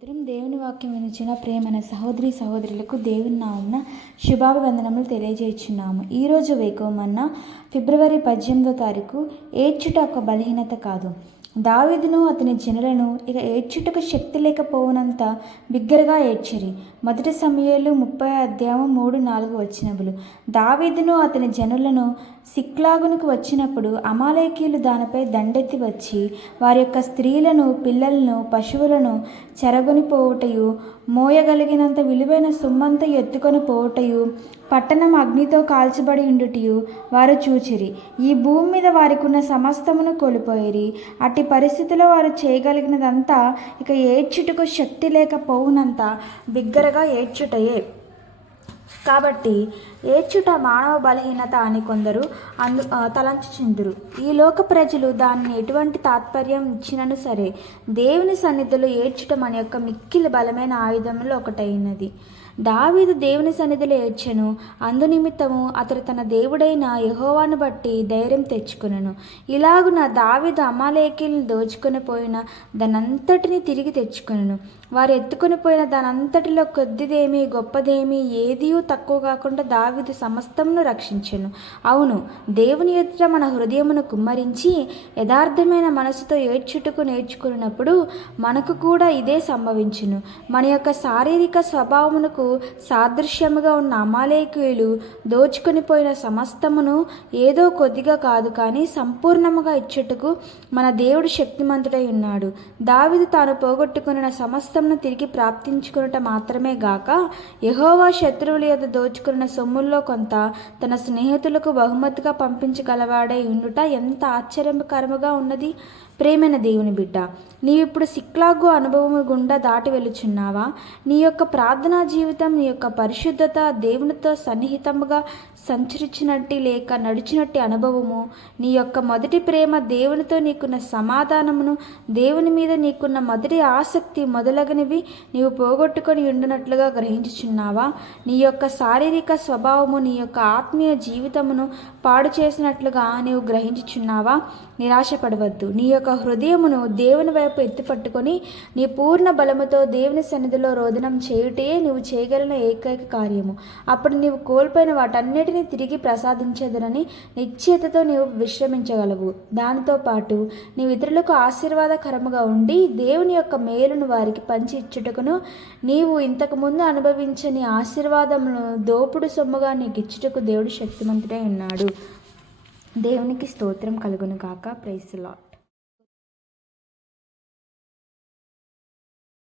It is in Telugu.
స్తోత్రం. దేవుని వాక్యం వినిచిన ప్రేమైన సహోదరులకు దేవుని నామమున శుభాభివందనములు తెలియజేయుచున్నాము. ఈరోజు వేకువమన్న ఫిబ్రవరి 18వ తారీఖు. ఏడ్చుట ఒక బలహీనత కాదు. దావీదును అతని జనులను ఇక ఏడ్చుటకు శక్తి లేకపోవునంత బిగ్గరగా ఏడ్చిరి. 1 సమూయేలు 30:3-4 దావీదును అతని జనులను సిక్లాగునకు వచ్చినప్పుడు అమాలేకీయులు దానిపై దండెత్తి వచ్చి వారి యొక్క స్త్రీలను, పిల్లలను, పశువులను చెరగొని పోవుటయు, మోయగలిగినంత విలువైన సొమ్మంతా ఎత్తుకొని పోవుటయు, పట్టణం అగ్నితో కాల్చబడి ఉండుటయు వారు చూచిరి. ఈ భూమి మీద వారికి ఉన్న సమస్తమును కోల్పోయిరి. అట్టి పరిస్థితిలో వారు చేయగలిగినదంతా ఇక ఏడ్చుటకు శక్తి లేకపోవునంత బిగ్గరగా ఏడ్చుటయే. కాబట్టి ఏడ్చుట మానవ బలహీనత అని కొందరు తలంచుచుందురు. ఈ లోక ప్రజలు దానిని ఎటువంటి తాత్పర్యం ఇచ్చినను సరే, దేవుని సన్నిధిలో ఏడ్చుట మన యొక్క మిక్కిలి బలమైన ఆయుధంలో ఒకటైనది. దావీదు దేవుని సన్నిధిలో ఏడ్చెను. అందునిమిత్తము అతడు తన దేవుడైన యెహోవాను బట్టి ధైర్యం తెచ్చుకొనెను. ఇలాగున దావీదు అమాలేకీయులను దోచుకొని పోయిన దానంతటిని తిరిగి తెచ్చుకొనెను. వారు ఎత్తుకొని పోయిన దానంతటిలో కొద్దిదేమీ గొప్పదేమీ ఏదియూ తక్కువ కాకుండా దావీదు సమస్తమును రక్షించెను. అవును, దేవుని ఎదుట మన హృదయమును కుమ్మరించి యథార్థమైన మనసుతో ఏడ్చుటకు నేర్చుకున్నప్పుడు మనకు కూడా ఇదే సంభవించును. మన యొక్క శారీరక స్వభావమునకు సాదృశ్యముగా ఉన్న అమాలేకీయులు దోచుకొని పోయిన సమస్తమును ఏదో కొద్దిగా కాదు కానీ సంపూర్ణముగా ఇచ్చుటకు మన దేవుడు శక్తిమంతుడై ఉన్నాడు. దావీదు తాను పోగొట్టుకున్న సమస్తమును తిరిగి ప్రాప్తించుకునుట మాత్రమే గాక, యెహోవా శత్రువుల యొద్ద దోచుకున్న సొమ్ముల్లో కొంత తన స్నేహితులకు బహుమతిగా పంపించగలవాడై ఉండుట ఎంత ఆశ్చర్యకరముగా ఉన్నది. ప్రేమైన దేవుని బిడ్డ, నీవిప్పుడు సిక్లాగు అనుభవము గుండా దాటి వెళుచున్నావా? నీ యొక్క ప్రార్థనా జీవితం, నీ యొక్క పరిశుద్ధత, దేవునితో సన్నిహితముగా సంచరించినట్టు లేక నడిచినట్టు అనుభవము, నీ యొక్క మొదటి ప్రేమ, దేవునితో నీకున్న సమాధానమును, దేవుని మీద నీకున్న మొదటి ఆసక్తి మొదలగునవి నీవు పోగొట్టుకొని ఉండినట్లుగా గ్రహించుచున్నావా? నీ యొక్క శారీరక స్వభావము నీ యొక్క ఆత్మీయ జీవితమును పాడు చేసినట్లుగా నీవు గ్రహించుచున్నావా? నిరాశపడవద్దు. నీ యొక్క హృదయమును దేవుని వైపు ఎత్తిపట్టుకొని నీ పూర్ణ బలముతో దేవుని సన్నిధిలో రోదనం చేయుటే నీవు చేయగలిగిన ఏకైక కార్యము. అప్పుడు నీవు కోల్పోయిన వాటన్నిటినీ తిరిగి ప్రసాదించేదనని నిశ్చయతతో నీవు విశ్రమించగలవు. దానితో పాటు నీవు ఇతరులకు ఆశీర్వాదకరముగా ఉండి దేవుని యొక్క మేలును వారికి పంచి ఇచ్చుటకును, నీవు ఇంతకుముందు అనుభవించని ఆశీర్వాదమును దోపుడు సొమ్ముగా నీకు ఇచ్చుటకు దేవుడు శక్తిమంతుడై ఉన్నాడు. దేవునికి స్తోత్రం కలుగును గాక. Praise the lord.